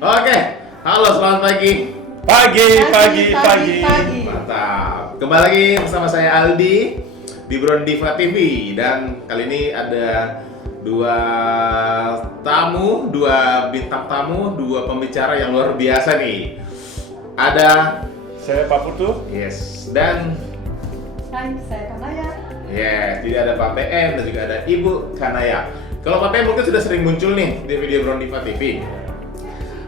Oke, halo selamat pagi. Pagi. Mantap. Kembali lagi bersama saya Aldi di Brondiva TV dan kali ini ada dua bintang tamu, dua pembicara yang luar biasa nih. Ada Saya Pak Putu. yes dan Hai, saya Kanaya. yes, jadi ada Pak PM dan juga ada Ibu Kanaya. Kalau Pak PM mungkin sudah sering muncul nih di video Brondiva TV.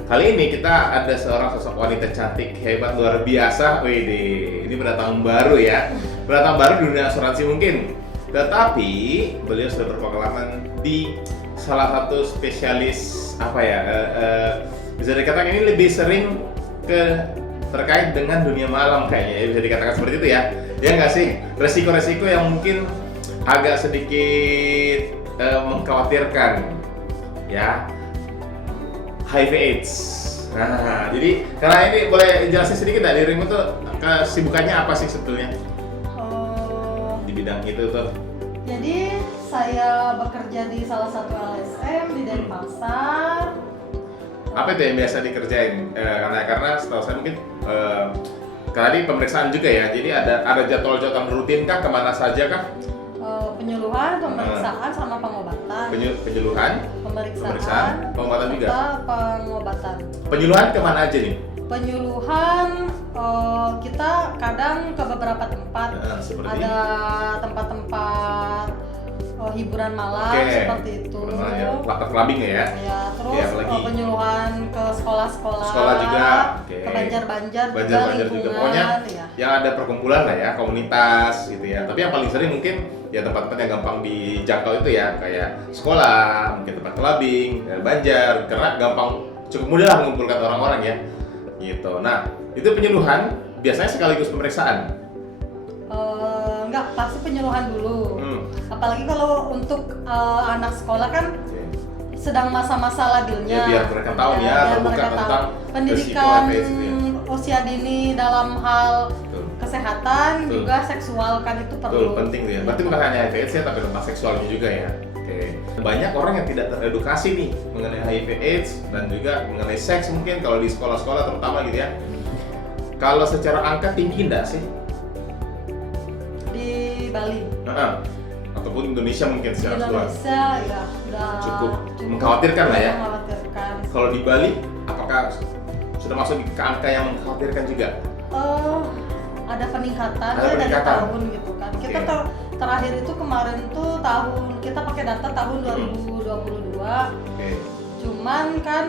Kali ini kita ada seorang sosok wanita cantik, hebat, luar biasa. Wih, ini pendatang baru ya. Pendatang baru di dunia asuransi mungkin. Tetapi beliau sudah berpengalaman di salah satu spesialis bisa dikatakan ini lebih sering terkait dengan dunia malam kayaknya ya, bisa dikatakan seperti itu ya. Ya nggak sih? Resiko-resiko yang mungkin agak sedikit mengkhawatirkan ya. HIV/AIDS. Nah, jadi karena ini boleh jelasin sedikit nggak dirimu tuh kesibukannya apa sih sebetulnya di bidang itu tuh? Jadi saya bekerja di salah satu LSM di Denpasar. Apa itu yang biasa dikerjain? Karena setahu saya mungkin tadi pemeriksaan juga ya. Jadi ada jadwal-jadwal rutin kah, kemana saja kah? Penyuluhan, pemeriksaan, sama pengobatan. Penyuluhan, Pemeriksaan, pengobatan juga. Pengobatan. Penyuluhan kemana aja nih? Penyuluhan kita kadang ke beberapa tempat. Seperti Ada tempat-tempat hiburan malam Oke. seperti itu. Latar kelabing ya? Ya, terus Oke, apalagi? Penyuluhan ke sekolah-sekolah. Sekolah juga. Oke. Ke Banjar-Banjar Banjar-banjar juga. Pokoknya ya. yang ada perkumpulan lah ya, komunitas gitu ya. Tapi yang paling sering mungkin ya tempat-tempat yang gampang dijangkau itu ya, kayak sekolah, mungkin tempat clubbing, Banjar, karena cukup mudah lah mengumpulkan orang-orang ya. Gitu. Nah, itu penyuluhan biasanya sekaligus pemeriksaan. Enggak, pasti penyuluhan dulu. Apalagi kalau untuk anak sekolah kan sedang masa-masa labilnya. Ya, biar mereka tahu ya, biar terbuka mereka tahu. tentang Pendidikan resiko HIV itu ya. usia dini dalam hal Betul. kesehatan Betul. juga seksual kan itu Betul, perlu. penting tuh ya. Berarti bukan hanya HIV/AIDS ya, tapi tentang seksualnya juga ya. Oke. Banyak orang yang tidak teredukasi nih mengenai HIV/AIDS dan juga mengenai seks mungkin kalau di sekolah-sekolah terutama gitu ya. Kalau secara angka tinggi enggak sih? Di Bali. Ataupun Indonesia mungkin Di secara keseluruhan. Indonesia ya udah Cukup mengkhawatirkan lah ya. Mengkhawatirkan. Kalau di Bali, apakah sudah masuk ke angka yang mengkhawatirkan juga? Ada peningkatan Ada ya dari peningkatan. tahun gitu kan. Kita Oke. terakhir itu kemarin tuh kita pakai data tahun 2022. Oke. Cuman kan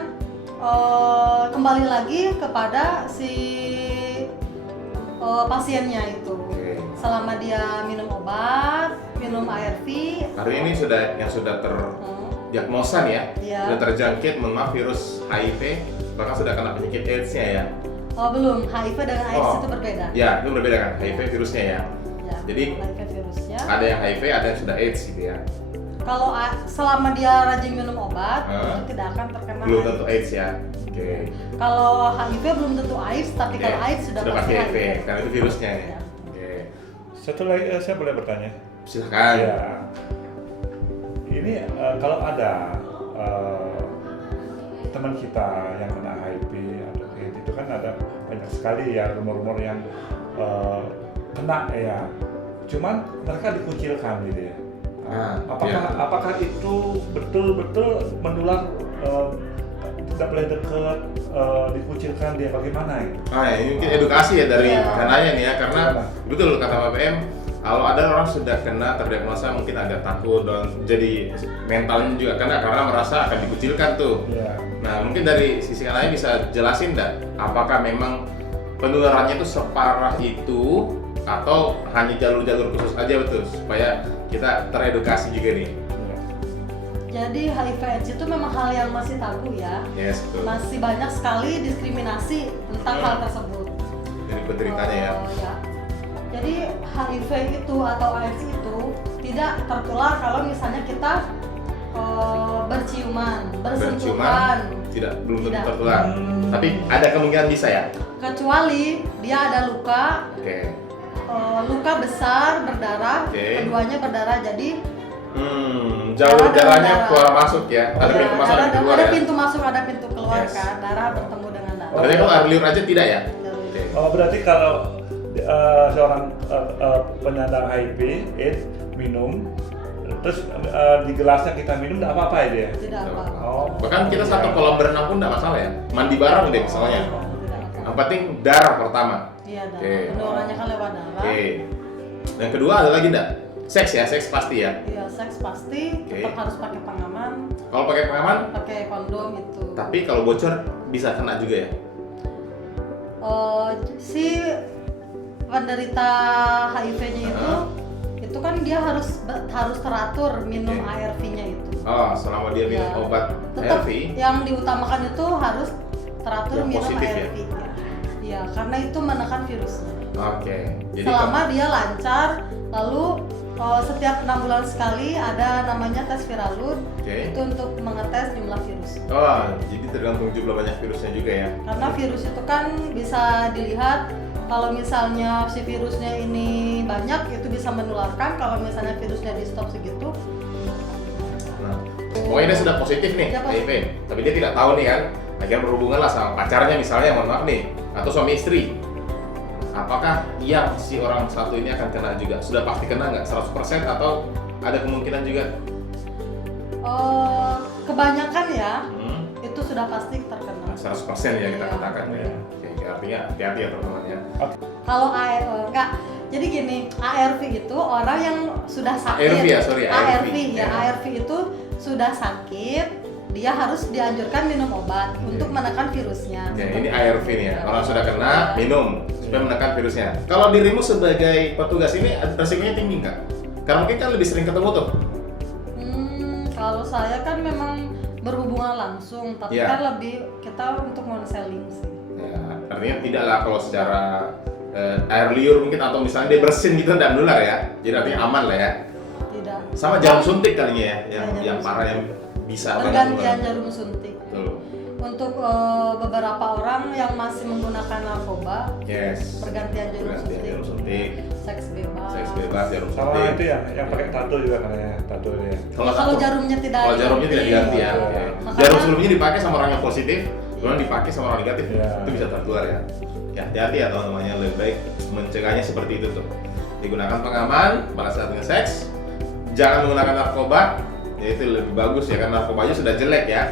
kembali lagi kepada si pasiennya itu. Oke. Selama dia minum obat, minum ARV. Hari ini yang sudah terdiagnosa nih ya, Iya. sudah terjangkit virus HIV, bahkan sudah kena penyakit AIDS-nya ya. Belum, HIV dengan AIDS itu berbeda. Ya, itu berbeda kan, HIV virusnya ya. Ya, Jadi, HIV virusnya. Ada yang HIV, ada yang sudah AIDS gitu ya. Kalau selama dia rajin minum obat, itu tidak akan terkena Belum HIV. tentu AIDS ya. Oke. Kalau HIV belum tentu AIDS, tapi Oke. kalau AIDS sudah pasti HIV, karena itu virusnya ya. Ya. Oke. Satu lagi saya boleh bertanya? Silakan. Ya. Ini kalau ada teman kita yang kena HIV atau AIDS itu kan ada banyak sekali ya rumor-rumor yang kena ya. Cuman mereka dikucilkan gitu ya. Apakah itu betul-betul menular, tidak boleh dekat, dikucilkan dia bagaimana gitu? Ini mungkin edukasi ya dari Iya. Kanaya nih ya, karena Iya. betul kata Pak PM, kalau ada orang sudah kena terdiagnosa mungkin agak takut dan jadi mentalnya juga karena merasa akan dikucilkan tuh. Ya. Nah, mungkin dari sisi Kanaya bisa jelasin nggak, apakah memang penularannya itu separah itu atau hanya jalur-jalur khusus aja betul supaya kita teredukasi juga nih. Jadi HIV/AIDS itu memang hal yang masih tabu ya. Yes, betul. Masih banyak sekali diskriminasi tentang hal tersebut. Dari penderitanya ya. Ya. Jadi HIV itu atau AIDS itu tidak tertular kalau misalnya kita berciuman, bersentuhan. Belum tentu Tidak. tertular. Tapi ada kemungkinan bisa ya. Kecuali dia ada luka, Oke. luka besar berdarah, Oke. keduanya berdarah. Jadi Jalur Darah dengan darahnya darah. keluar masuk ya. Ada Iya, pintu masuk, ada pintu keluar ada ya. pintu masuk, ada pintu keluar Yes. kan. Darah bertemu dengan darah. Berarti kalau air liur aja tidak ya? Oke. Oh, berarti kalau seorang penyandang HIV AIDS minum, terus di gelasnya kita minum nggak apa-apa ya dia? Tidak apa. Oh. Bahkan kita satu kolam berenang pun tidak masalah ya. Mandi bareng deh misalnya. Tidak apa. Yang penting darah pertama. Iya, darah. Oke. Penururannya kan lewat darah. Oke. Yang kedua ada lagi enggak? Seks ya, seks pasti ya. Iya, seks pasti Oke. tetap harus pakai pengaman, Kalau pakai pengaman, pakai kondom itu. tapi kalau bocor bisa kena juga ya. Si penderita HIV-nya itu kan dia harus teratur minum Oke. ARV-nya itu. Oh, selama dia minum Ya. obat Tetap ARV, yang diutamakan itu harus teratur Yang minum positif ya? ARV. Iya, karena itu menekan virusnya. oke. Jadi Selama dia lancar, lalu setiap 6 bulan sekali ada namanya tes viralud. Oke. Itu untuk mengetes jumlah virus. Oh, jadi tergantung jumlah banyak virusnya juga ya. Karena virus itu kan bisa dilihat kalau misalnya si virusnya ini banyak itu bisa menularkan, kalau misalnya virusnya di stop segitu. Nah, pokoknya dia sudah positif nih Dia positif. HIV, tapi dia tidak tahu nih kan. Akhirnya berhubungan lah sama pacarnya misalnya, mohon maaf nih, atau suami istri. Apakah yang si orang satu ini akan kena juga? Sudah pasti kena nggak 100% atau ada kemungkinan juga? Kebanyakan ya Hmm, itu sudah pasti terkena. 100% ya kita Iya. katakan ya. Oke, artinya hati-hati ya teman-teman ya. Kalau enggak, jadi gini, ARV itu orang yang sudah sakit. ARV ya, sorry, ARV. ARV ya, Ya. ARV itu sudah sakit, dia harus dianjurkan minum obat untuk menekan virusnya. Ya, ini ARV nih ya. Orang sudah kena, minum supaya menekan virusnya. Kalau dirimu sebagai petugas ini resikonya tinggi nggak? Karena mungkin kan lebih sering ketemu tuh. Kalau saya kan memang berhubungan langsung, tapi Iya. kan lebih kita untuk konseling sih. Ya, artinya tidak lah kalau secara air liur mungkin atau misalnya dia bersin gitu tidak menular ya. Jadi artinya aman lah ya. Tidak. Sama jarum suntik kalinya ya, yang jarum yang parah yang bisa banget Pergantian menular. jarum suntik. Tuh. Untuk beberapa orang yang masih menggunakan narkoba, Yes. pergantian jarum Pergantian suntik, jarum suntik, seks bebas. seks bebas, jarum Sama suntik. itu yang pakai tato juga katanya, tato ya. Kalau satu- jarumnya tidak kalau jarumnya tidak diganti ya. Iya. Oke. Makanya- Jarum sebelumnya dipakai sama orang yang positif, kemudian dipakai sama orang negatif, Iya. itu bisa tertular ya. Ya hati-hati ya teman-temannya, lebih baik mencegahnya seperti itu tuh. Digunakan pengaman pada saat nge-seks, jangan menggunakan narkoba, ya itu lebih bagus ya karena narkobanya sudah jelek ya.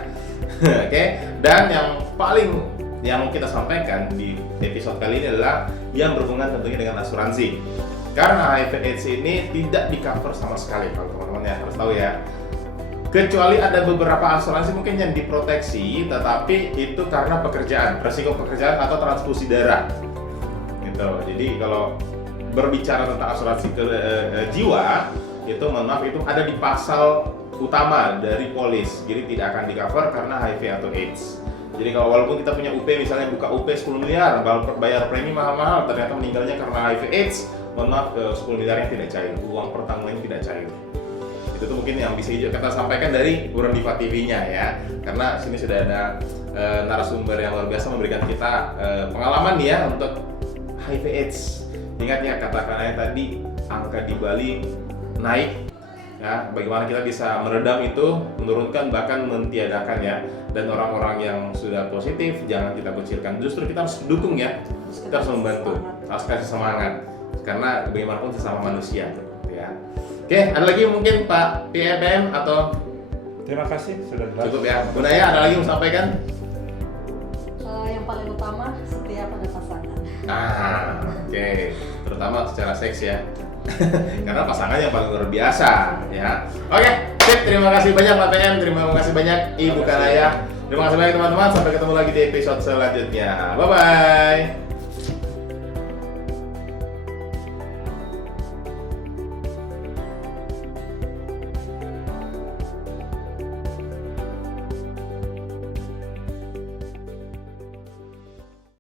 Oke, dan yang paling yang kita sampaikan di episode kali ini adalah yang berhubungan tentunya dengan asuransi. Karena HIV/AIDS ini tidak di cover sama sekali kalau teman-teman ya harus tahu ya. Kecuali ada beberapa asuransi mungkin yang diproteksi, tetapi itu karena pekerjaan, resiko pekerjaan atau transfusi darah. Gitu. Jadi kalau berbicara tentang asuransi jiwa, itu mohon maaf itu ada di pasal utama dari polis. Jadi tidak akan di cover karena HIV atau AIDS. Jadi kalau walaupun kita punya UP misalnya buka UP 10 miliar, bayar premi mahal-mahal, ternyata meninggalnya karena HIV AIDS, mohon maaf 10 miliarnya tidak cair, uang pertanggungannya tidak cair. Itu tuh mungkin yang bisa kita sampaikan dari Buron Diva TV-nya ya. Karena sini sudah ada narasumber yang luar biasa memberikan kita pengalaman nih ya untuk HIV AIDS. Ingat ya kata-katanya tadi, angka di Bali naik. Ya, bagaimana kita bisa meredam itu, menurunkan bahkan mentiadakan ya. Dan orang-orang yang sudah positif jangan kita kecilkan. Justru kita harus dukung ya. Kita harus membantu, harus kasih semangat. Karena bagaimanapun sesama manusia gitu ya. Oke, ada lagi mungkin Pak PMM atau Terima kasih sudah jelas. cukup ya? Bu Naya, ada lagi yang mau sampaikan? Yang paling utama setia pada pasangan. Oke. Terutama secara seks ya. Karena pasangan yang paling luar biasa ya. Oke, sip. Terima kasih banyak Pak PM, terima kasih banyak Ibu Kanaya. Terima kasih banyak teman-teman. Sampai ketemu lagi di episode selanjutnya. Bye bye.